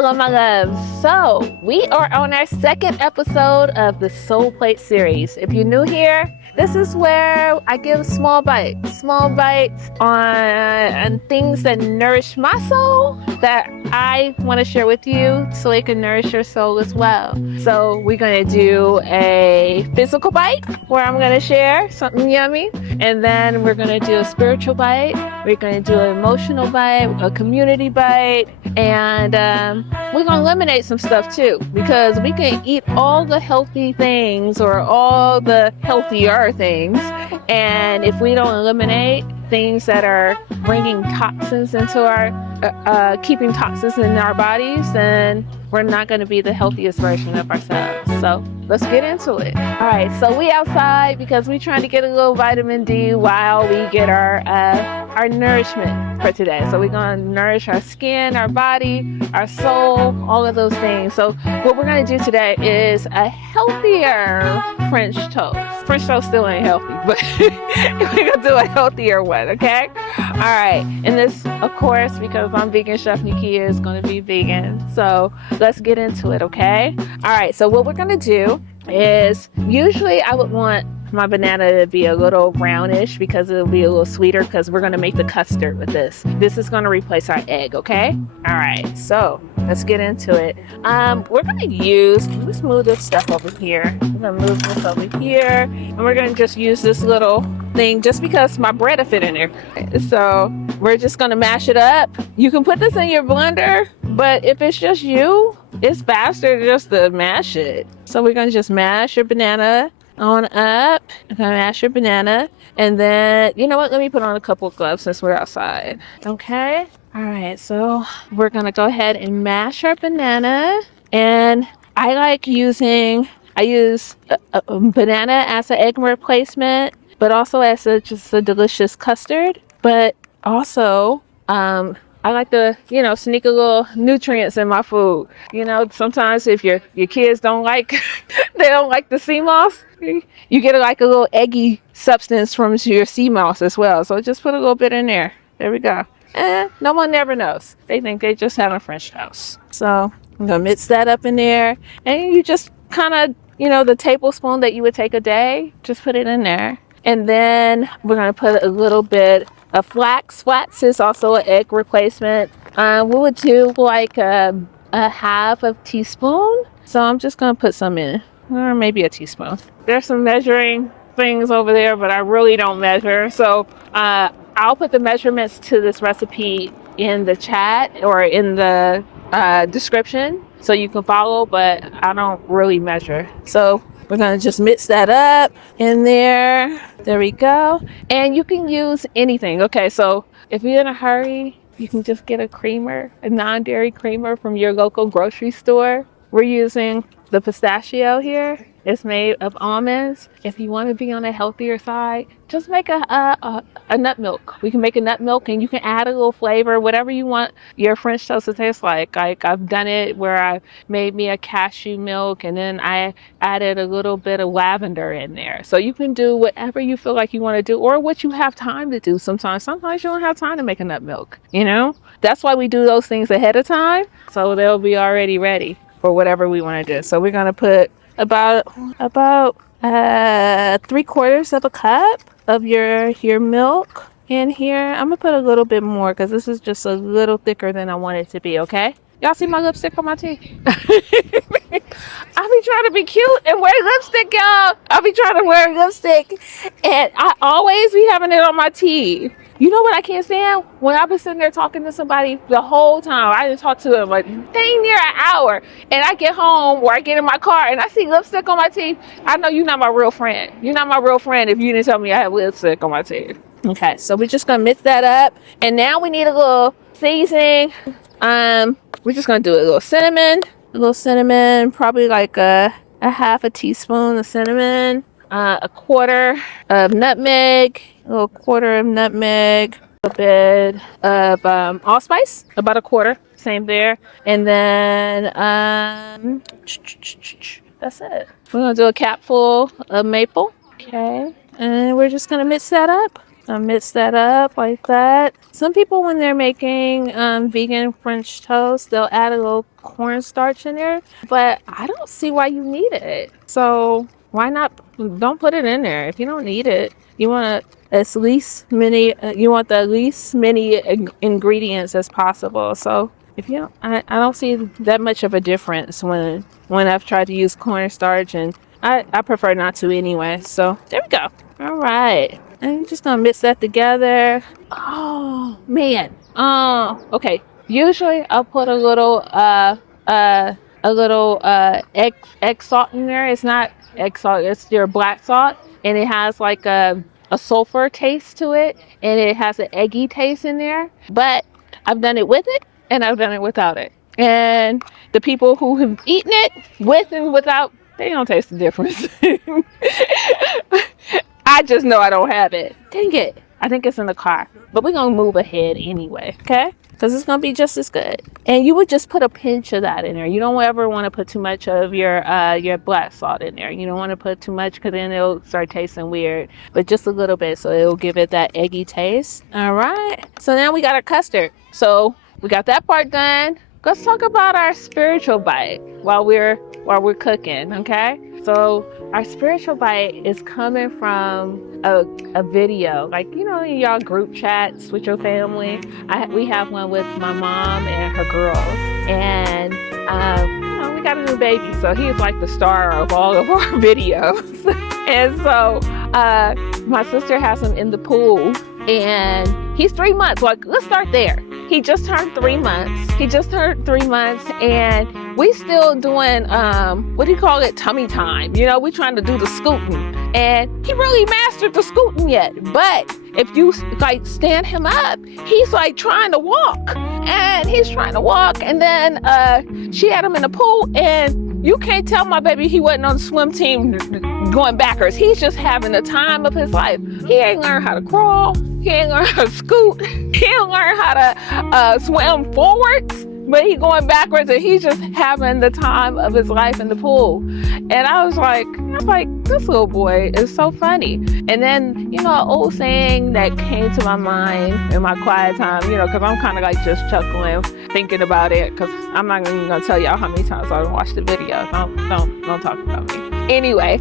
Hello, my loves. So, we are on our second episode of the Soul Plate series. If you're new here, this is where I give small bites on things that nourish my soul that I want to share with you so it can nourish your soul as well. So, we're going to do a physical bite where I'm going to share something yummy, and then we're going to do a spiritual bite. We're going to do an emotional bite, a community bite, and we're going to eliminate some stuff too, because we can eat all the healthy things or all the healthier things, and if we don't eliminate things that are bringing toxins into our keeping toxins in our bodies, then we're not going to be the healthiest version of ourselves. So let's get into it. All right, so we outside because we're trying to get a little vitamin D while we get our nourishment for today. So we're going to nourish our skin, our body, our soul, all of those things. So what we're going to do today is a healthier French toast. French toast still ain't healthy, but we're going to do a healthier one, okay? All right, and this, of course, because I'm vegan, Chef Nekia is going to be vegan. So let's get into it, okay? All right, so what we're going to do is, usually I would want my banana to be a little brownish because it'll be a little sweeter, because we're going to make the custard with this. This is going to replace our egg, okay? All right, so let's get into it. We're going to use, let's move this stuff over here. We're going to move this over here, and we're going to just use this little thing just because my bread will fit in there. So we're just going to mash it up. You can put this in your blender, but if it's just you, it's faster just to mash it. So we're going to just mash your banana on up. I'm gonna mash your banana, and then, you know what, let me put on a couple of gloves since we're outside. Okay, all right, so we're gonna go ahead and mash our banana, and I use a banana as an egg replacement, but also as just a delicious custard. But also I like to, sneak a little nutrients in my food. Sometimes if your kids don't like, they don't like the sea moss, you get like a little eggy substance from your sea moss as well. So just put a little bit in there. There we go. No one never knows. They think they just had a French toast. So I'm gonna mix that up in there, and you just kind of, the tablespoon that you would take a day, just put it in there. And then we're gonna put a little bit of flax. Flax is also an egg replacement. We would do like a half a teaspoon. So I'm just gonna put some in, or maybe a teaspoon. There's some measuring things over there, but I really don't measure. So I'll put the measurements to this recipe in the chat or in the description so you can follow, but I don't really measure. So we're going to just mix that up in there. There we go. And you can use anything. Okay, so if you're in a hurry, you can just get a creamer, a non-dairy creamer from your local grocery store. We're using the pistachio here. It's made of almonds. If you want to be on a healthier side, just make a nut milk. We can make a nut milk, and you can add a little flavor, whatever you want your French toast to taste like. I've done it where I made me a cashew milk, and then I added a little bit of lavender in there. So you can do whatever you feel like you want to do, or what you have time to do. Sometimes you don't have time to make a nut milk. That's why we do those things ahead of time, so they'll be already ready for whatever we want to do. So we're gonna put about 3/4 of a cup of your milk in here. I'm gonna put a little bit more because this is just a little thicker than I want it to be. Okay, y'all see my lipstick on my teeth? I be trying to be cute and wear lipstick, y'all. I be trying to wear lipstick, and I always be having it on my teeth. You know what I can't stand? When I've been sitting there talking to somebody the whole time, I didn't talk to them like dang near an hour, and I get home or I get in my car and I see lipstick on my teeth. I know you're not my real friend. You're not my real friend if you didn't tell me I have lipstick on my teeth. Okay, so we're just gonna mix that up, and now we need a little seasoning. We're just gonna do a little cinnamon, probably like a half a teaspoon of cinnamon, a quarter of nutmeg, a little quarter of nutmeg, a bit of allspice, about a quarter, same there. And then that's it. We're gonna do a capful of maple. Okay, and we're just gonna mix that up. I mix that up like that. Some people, when they're making vegan French toast, they'll add a little cornstarch in there, but I don't see why you need it. So why not? Don't put it in there if you don't need it. You want you want the least many ingredients as possible. So if you don't, I don't see that much of a difference when I've tried to use cornstarch, and I prefer not to anyway. So there we go. All right. And I'm just gonna mix that together. Oh man. Okay. Usually I'll put a little egg salt in there. It's not egg salt, it's your black salt, and it has like a sulfur taste to it, and it has an eggy taste in there. But I've done it with it and I've done it without it. And the people who have eaten it with and without, they don't taste the difference. I just know I don't have it. Dang it. I think it's in the car. But we're going to move ahead anyway, okay? Because it's going to be just as good. And you would just put a pinch of that in there. You don't ever want to put too much of your black salt in there. You don't want to put too much because then it'll start tasting weird. But just a little bit, so it'll give it that eggy taste. All right. So now we got our custard. So we got that part done. Let's talk about our spiritual bite while we're cooking, okay? So our spiritual bite is coming from a video, like, you know, in y'all group chats with your family. We have one with my mom and her girls, and you know, we got a new baby, so he's like the star of all of our videos. And so my sister has him in the pool, and he's 3 months. Like, let's start there. He just turned 3 months. And we still doing, what do you call it? Tummy time. You know, we trying to do the scooting. And he really mastered the scooting yet. But if you like stand him up, he's like trying to walk. And he's trying to walk. And then she had him in the pool, and you can't tell my baby he wasn't on the swim team going backwards. He's just having the time of his life. He ain't learned how to crawl. He ain't learned how to scoot. He ain't learned how to swim forwards. But he going backwards, and he's just having the time of his life in the pool. And I was like, this little boy is so funny. And then, you know, an old saying that came to my mind in my quiet time, you know, because I'm kind of like just chuckling, thinking about it, because I'm not even going to tell y'all how many times I watched the video. Don't talk about me. Anyway,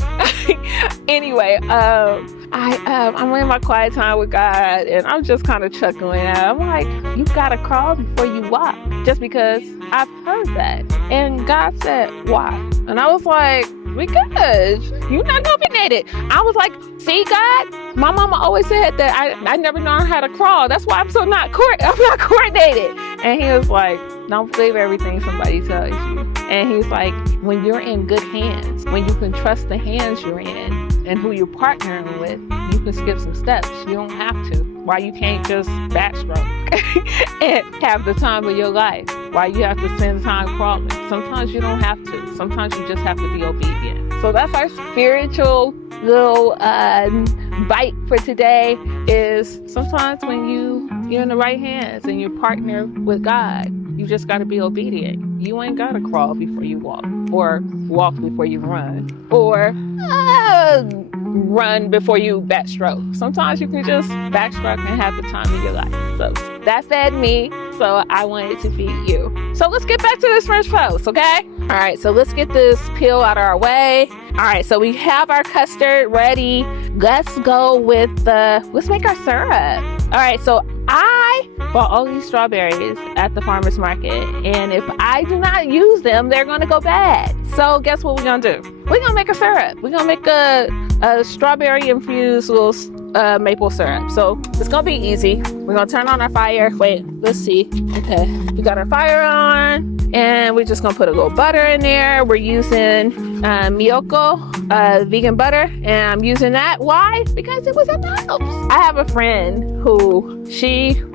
I'm in my quiet time with God, and I'm just kind of chuckling. I'm like, you got to crawl before you walk, just because I've heard that. And God said, why? And I was like, we good. You're not gonna be naked. I was like, see, God, my mama always said that I never learned how to crawl. That's why I'm not coordinated. And he was like, don't believe everything somebody tells you. And he's like, when you're in good hands, when you can trust the hands you're in and who you're partnering with, you can skip some steps. You don't have to. Why you can't just backstroke and have the time of your life? Why you have to spend time crawling? Sometimes you don't have to. Sometimes you just have to be obedient. So that's our spiritual little bite for today. Is sometimes when you're in the right hands and you partner with God, you just got to be obedient. You ain't got to crawl before you walk, or walk before you run, or run before you backstroke. Sometimes you can just backstroke and have the time of your life. So that fed me, so I wanted to feed you. So let's get back to this French toast, okay? All right, so let's get this peel out of our way. All right, so we have our custard ready. Let's go with let's make our syrup. All right, so I bought all these strawberries at the farmer's market, and if I do not use them, they're gonna go bad. So guess what we're gonna do? We're gonna make a syrup. We're gonna make a strawberry infused little maple syrup. So it's gonna be easy. We're gonna turn on our fire. Wait, let's see. Okay, we got our fire on, and we're just gonna put a little butter in there. We're using Miyoko vegan butter, and I'm using that. Why? Because it was a house. I have a friend who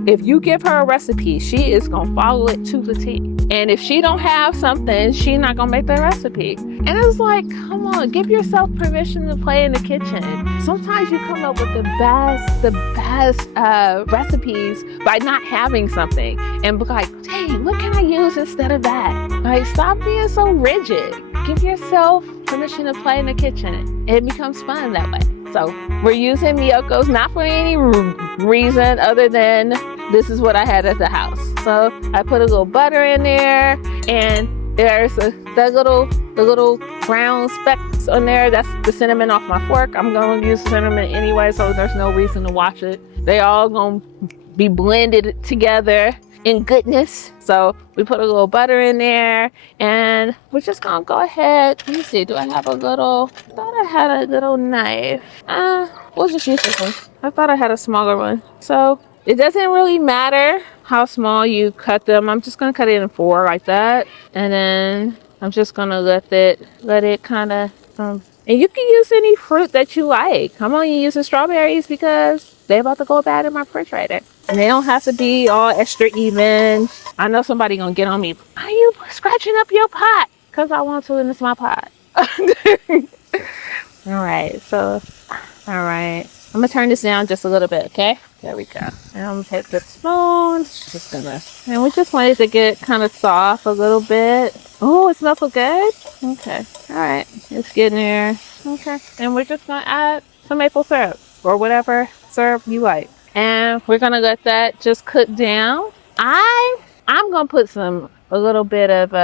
if you give her a recipe, she is gonna follow it to the T. And if she don't have something, she's not gonna make the recipe. And it was like, come on, give yourself permission to play in the kitchen. Sometimes you come up with the best recipes by not having something, and be like, dang, what can I use instead of that? Like, stop being so rigid. Give yourself permission to play in the kitchen. It becomes fun that way. So we're using Miyoko's, not for any reason other than this is what I had at the house. So I put a little butter in there, and there's the little brown specks on there. That's the cinnamon off my fork. I'm going to use cinnamon anyway, so there's no reason to wash it. They all going to be blended together in goodness. So we put a little butter in there, and we're just gonna go ahead. Let me see, do I have a little, I thought I had a little knife. We'll just use this one. I thought I had a smaller one. So it doesn't really matter how small you cut them. I'm just gonna cut it in 4 like that, and then I'm just gonna let it kind of and you can use any fruit that you like. I'm only using strawberries because they're about to go bad in my refrigerator. And they don't have to be all extra even. I know somebody gonna get on me. Are you scratching up your pot? Because I want to, and it's my pot. All right, so, all right. I'm gonna turn this down just a little bit, okay? There we go. And I'm gonna take the spoon. Just gonna, and we just want it to get kind of soft a little bit. Oh, it smells so good. Okay, all right, it's getting there. Okay, and we're just gonna add some maple syrup or whatever syrup you like. And we're gonna let that just cook down. I'm gonna put a little bit of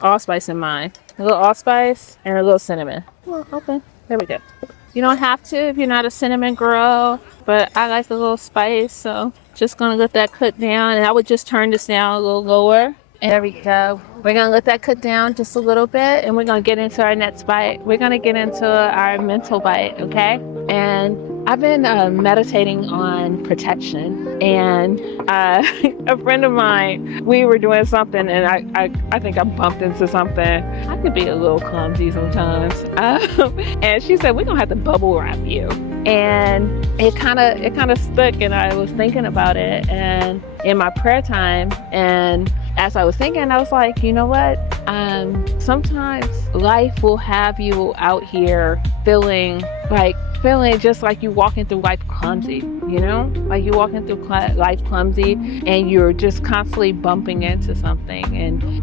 allspice in mine. A little allspice and a little cinnamon. Well, open. There we go. You don't have to if you're not a cinnamon girl, but I like a little spice, so just gonna let that cook down. And I would just turn this down a little lower. And there we go. We're gonna let that cook down just a little bit, and we're gonna get into our next bite. We're gonna get into our mental bite, okay? And I've been meditating on protection, and a friend of mine, we were doing something, and I think I bumped into something. I could be a little clumsy sometimes. And she said, we're gonna have to bubble wrap you. And it kind of stuck, and I was thinking about it, and in my prayer time, and as I was thinking, I was like, you know what? Sometimes life will have you out here feeling just like you walking through life clumsy, you know? Like you walking through life clumsy, and you're just constantly bumping into something,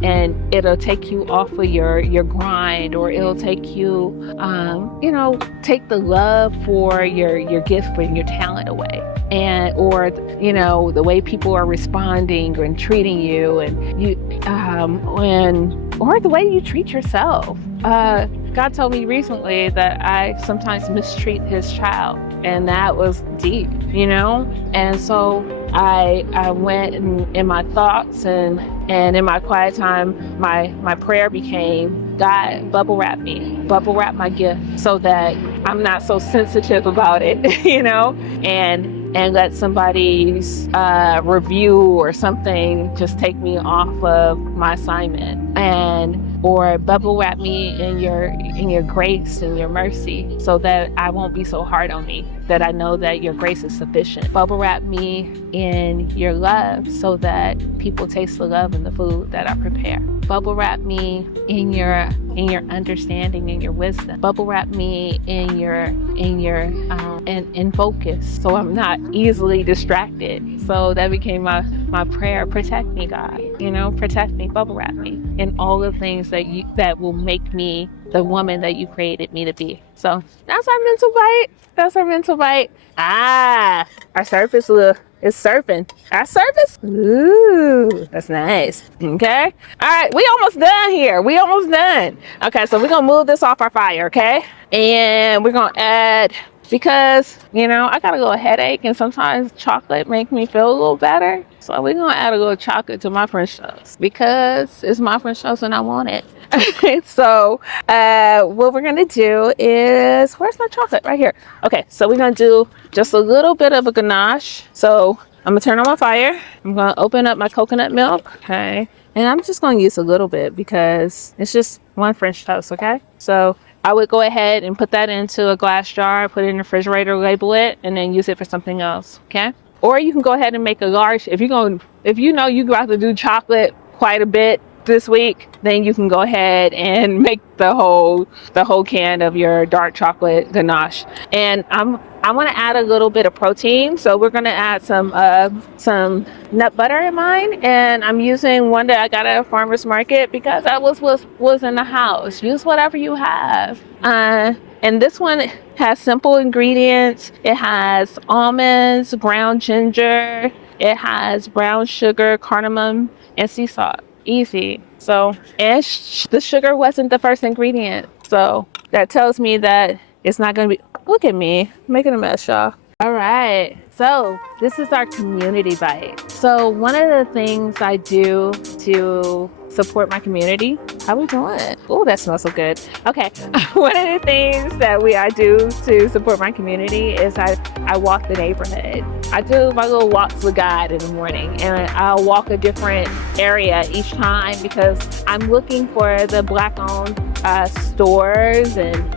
and it'll take you off of your grind, or it'll take you, take the love for your gift and your talent away. Or the way people are responding and treating you, and you or the way you treat yourself. God told me recently that I sometimes mistreat his child, and that was deep, and so I went in my thoughts and in my quiet time, my prayer became, God, bubble wrap my gift so that I'm not so sensitive about it, and let somebody's review or something just take me off of my assignment, or bubble wrap me in your grace and your mercy so that I won't be so hard on me, that I know that your grace is sufficient. Bubble wrap me in your love so that people taste the love in the food that I prepare. Bubble wrap me in your understanding and your wisdom. Bubble wrap me in focus, so I'm not easily distracted. So that became my prayer. Protect me, God. Protect me. Bubble wrap me in all the things that will make me the woman that you created me to be. So that's our mental bite. Our surface is surfing. Our surface? Ooh, that's nice. Okay. All right, we almost done here. Okay, so we're gonna move this off our fire, okay? And we're gonna add, because I got a little headache, and sometimes chocolate makes me feel a little better. So we're gonna add a little chocolate to my French toast because it's my French toast and I want it. So what we're gonna do is, where's my chocolate? Right here. Okay, so we're gonna do just a little bit of a ganache. So I'm gonna turn on my fire. I'm gonna open up my coconut milk. Okay, and I'm just gonna use a little bit because it's just one French toast. Okay, so I would go ahead and put that into a glass jar, put it in the refrigerator, label it, and then use it for something else. Okay, or you can go ahead and make a large. If you know you got to do chocolate quite a bit this week, then you can go ahead and make the whole can of your dark chocolate ganache. And I want to add a little bit of protein, so we're going to add some nut butter in mine, and I'm using one that I got at a farmer's market because that was in the house. Use whatever you have. And this one has simple ingredients. It has almonds, ground ginger, it has brown sugar, cardamom, and sea salt. Easy. So, and the sugar wasn't the first ingredient. So that tells me that it's not going to be, look at me, making a mess, y'all. All right, so this is our community bite. So one of the things I do to support my community, how we doing? Oh, that smells so good. Okay, one of the things that I do to support my community is I walk the neighborhood. I do my little walks with God in the morning, and I'll walk a different area each time because I'm looking for the Black-owned stores and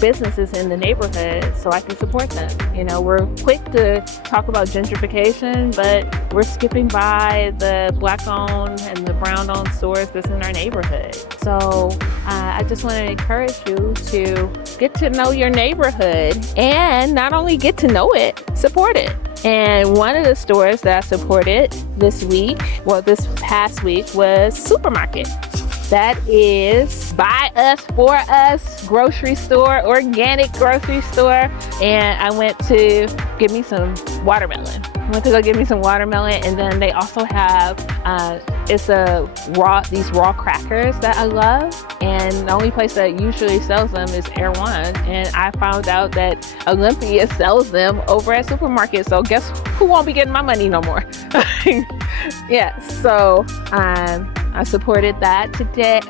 businesses in the neighborhood so I can support them. You know, we're quick to talk about gentrification, but we're skipping by the Black-owned and the brown-owned stores that's in our neighborhood. So I just want to encourage you to get to know your neighborhood, and not only get to know it, support it. And one of the stores that I supported this past week was Supermarket. That is by us, for us, grocery store, organic grocery store. And I went to get me some watermelon. And then they also have, these raw crackers that I love. And the only place that usually sells them is Air One. And I found out that Olympia sells them over at Supermarket. So guess who won't be getting my money no more? Yeah, so I supported that today.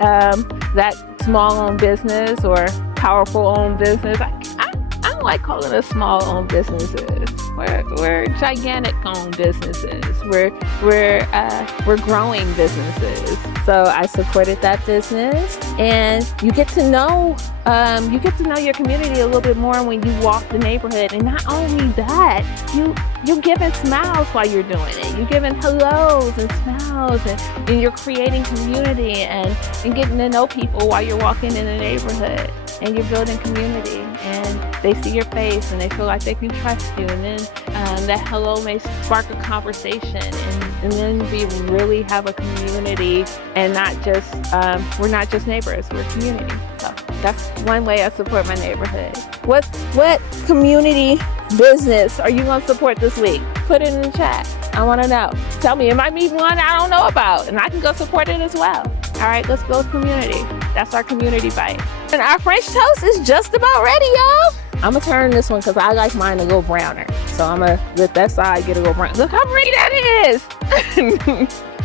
That small-owned business or powerful-owned business. I don't like calling us small-owned businesses. We're gigantic-owned businesses. We're growing businesses. So I supported that business, and you get to know your community a little bit more when you walk the neighborhood. And not only that, you're giving smiles while you're doing it. You're giving hellos and smiles, and you're creating community and getting to know people while you're walking in the neighborhood. And you're building community, and they see your face and they feel like they can trust you. And then that hello may spark a conversation, and then we really have a community, and not just we're not just neighbors, we're community. So that's one way I support my neighborhood. What community business are you going to support this week? Put it in the chat. I want to know. Tell me, it might be one I don't know about, and I can go support it as well. All right, let's build community. That's our community bite. And our French toast is just about ready, y'all. I'm gonna turn this one because I like mine a little browner. So I'm gonna let that side get a little brown. Look how pretty that is.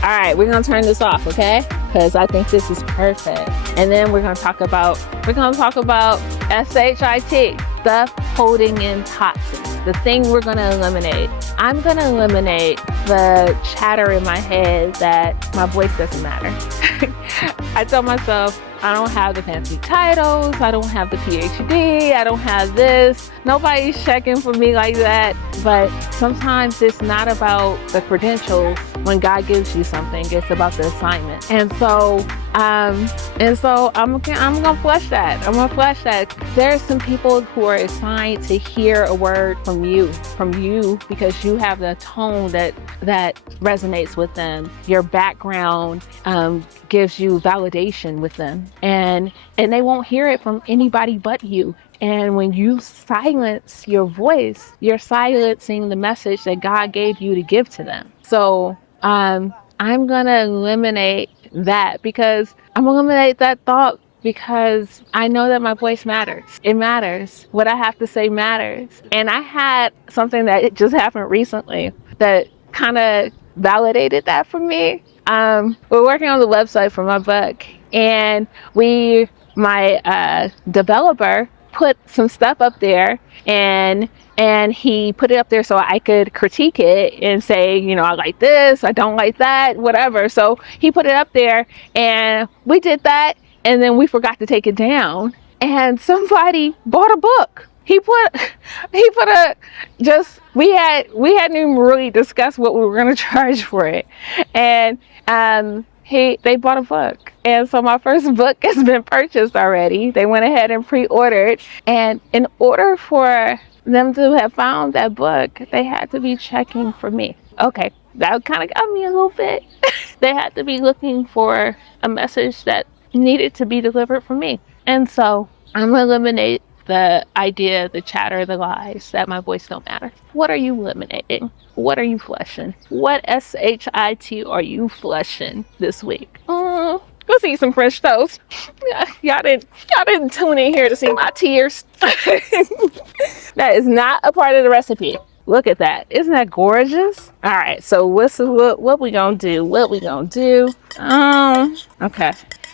All right, we're gonna turn this off, okay? Because I think this is perfect. And then we're gonna talk about S.H.I.T, stuff holding in toxins. The thing we're gonna eliminate. I'm gonna eliminate the chatter in my head that my voice doesn't matter. I tell myself, I don't have the fancy titles, I don't have the PhD, I don't have this. Nobody's checking for me like that. But sometimes it's not about the credentials. When God gives you something, it's about the assignment. And so I'm gonna flesh that. I'm gonna flesh that. There are some people who are assigned to hear a word from you, because you have the tone that resonates with them. Your background gives you validation with them, and they won't hear it from anybody but you. And when you silence your voice, you're silencing the message that God gave you to give to them. So I'm gonna eliminate that, because I'm gonna eliminate that thought, because I know that my voice matters. It matters. What I have to say matters. And I had something that it just happened recently that kind of validated that for me. We're working on the website for my book, and my developer put some stuff up there, and he put it up there so I could critique it and say, I like this, I don't like that, whatever. So he put it up there, and we did that, and then we forgot to take it down, and somebody bought a book. We hadn't even really discussed what we were going to charge for it, and they bought a book. And so my first book has been purchased already. They went ahead and pre-ordered. And in order for them to have found that book, they had to be checking for me. Okay, that kind of got me a little bit. They had to be looking for a message that needed to be delivered for me. And so I'm going to eliminate the idea, the chatter, the lies that my voice don't matter. What are you eliminating? What are you flushing? What S.H.I.T are you flushing this week? Let's eat some fresh toast. Y'all didn't tune in here to see my tears. That is not a part of the recipe. Look at that. Isn't that gorgeous? All right, so what we gonna do? What we gonna do? Okay.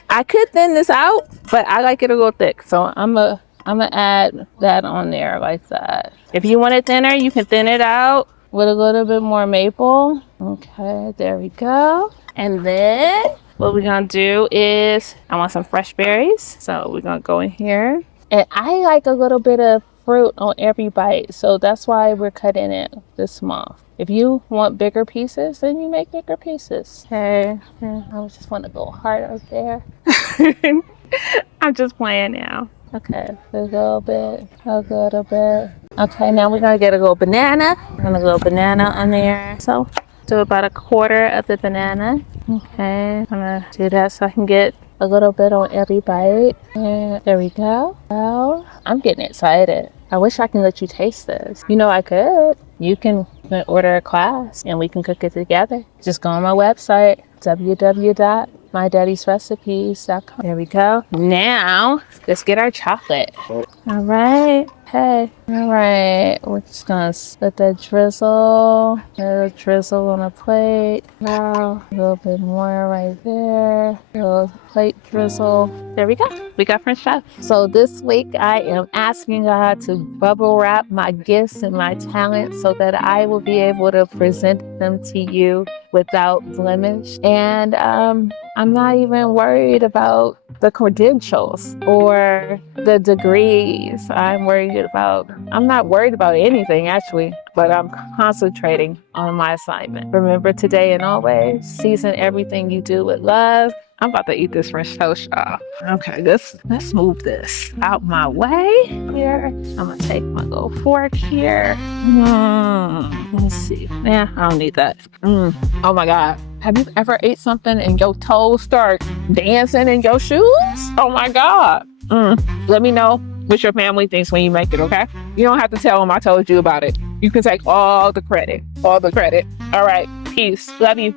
I could thin this out, but I like it a little thick. So I'm gonna add that on there like that. If you want it thinner, you can thin it out with a little bit more maple. Okay, there we go. And then what we're gonna do is, I want some fresh berries. So we're gonna go in here. And I like a little bit of fruit on every bite. So that's why we're cutting it this small. If you want bigger pieces, then you make bigger pieces. Okay, I just want to go hard right there. I'm just playing now. Okay, a little bit. Okay, now we're gonna get a little banana. I'm gonna go banana on there. So do about a quarter of the banana. Okay, I'm gonna do that so I can get a little bit on every bite. And there we go. Well, I'm getting excited. I wish I can let you taste this. You know I could. You can order a class and we can cook it together. Just go on my website, www.mydaddy'srecipes.com. There we go. Now, let's get our chocolate. All right. Hey. All right. We're just gonna let that drizzle. A little drizzle on a plate. Now, a little bit more right there. A little plate drizzle. There we go. We got French toast. So this week I am asking God to bubble wrap my gifts and my talents so that I will be able to present them to you without blemish. And I'm not even worried about the credentials or the degrees. I'm not worried about anything actually, but I'm concentrating on my assignment. Remember today and always, season everything you do with love. I'm about to eat this French toast, y'all. Okay, let's move this out my way here. I'm gonna take my little fork here. Let's see. Yeah, I don't need that. Oh my God. Have you ever ate something and your toes start dancing in your shoes? Oh my God. Let me know what your family thinks when you make it, okay? You don't have to tell them I told you about it. You can take all the credit. All right, peace. Love you.